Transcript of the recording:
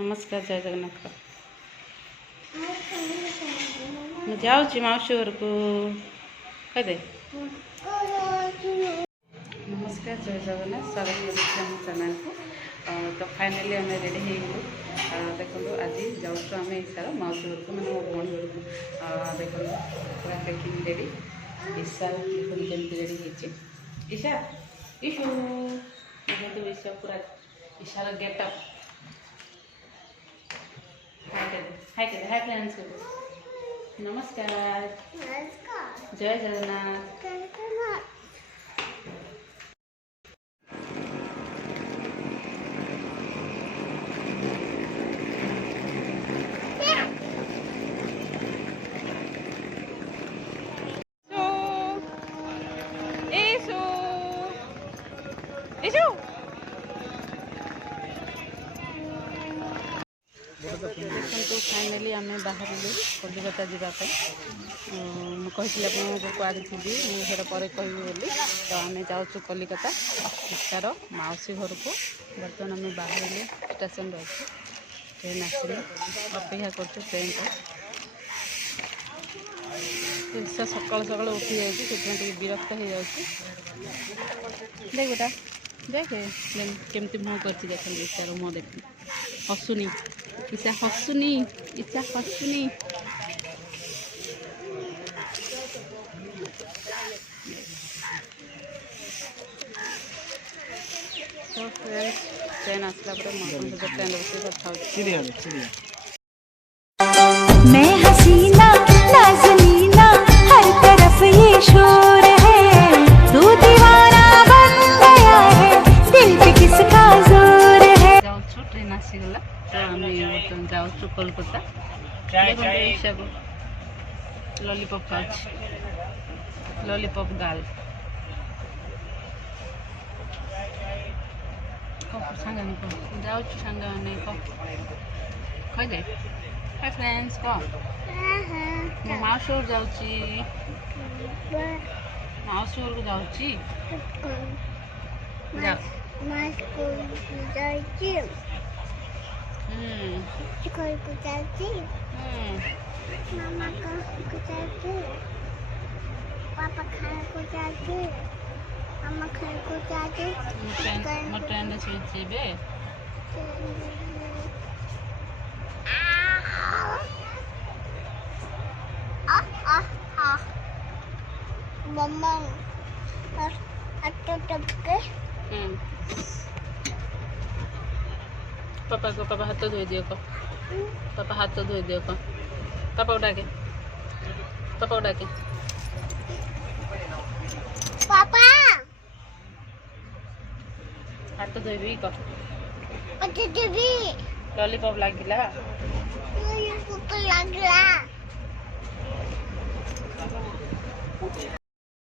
नमस्कार जय जगन्नाथ मैं जाऊँ मौसी घर को कहदे नमस्कार जय जगन्नाथ स्वागत करें चैनल को तो फाइनाली आम रेडी हो देखो आज जाऊँ आम ईशार मौसी घर को मैंने मो भौणी घर को देखो पूरा पैकिंग रेडी ईशा देखो जमी रेडी हो ईशा इशू देखो ईशा पूरा ईशार गेटअप हाय फ्रेंड्स नमस्कार जय जगन्नाथ देखो फाइनाली आम बाहर कलिकता जावाई मुझे आपको कुआड़े थी मुझे पर कह बोली तो आम जाऊँ कलिकता ईशार मौसी घर को बर्तमान आम बाहर स्टेशन अच्छे ट्रेन आसनी अपेक्षा कर ट्रेन ईशा सकाल सकाल उठी जाए विरक्त हो जाए देख बेटा देख केमती मुँह कर देख ईशार मुँह देख हसुनी ईशा हसुनी ईशा हसुनी तो फ्रेंड्स ट्रेन आसला ट्रेन बस कथा मैं हसीना नाज़नीना हर तरफ ये शोर है तू दीवाना बन गया है दिल पे किसका जोर है जाऊँ ट्रेन आसीगला तो आम बर्तमान जाऊँ कोलकाता ईशा को लॉलीपॉप खाऊँ लॉलीपॉप गाल सांग जाऊँ सांग कहदे हाय फ्रेंड्स कह मो मौसी घर जाऊँ मौसी घर को जाऊँ मामा को जाती पापा खाने को जाती मामा खाने को जाती ट्रेन से मम्मा पापा हाथ धोई दियो को पापा हाथ धोई दियो को पापा उठाके पापा हाथ धोबी को देवी लॉलीपॉप लागिला लागला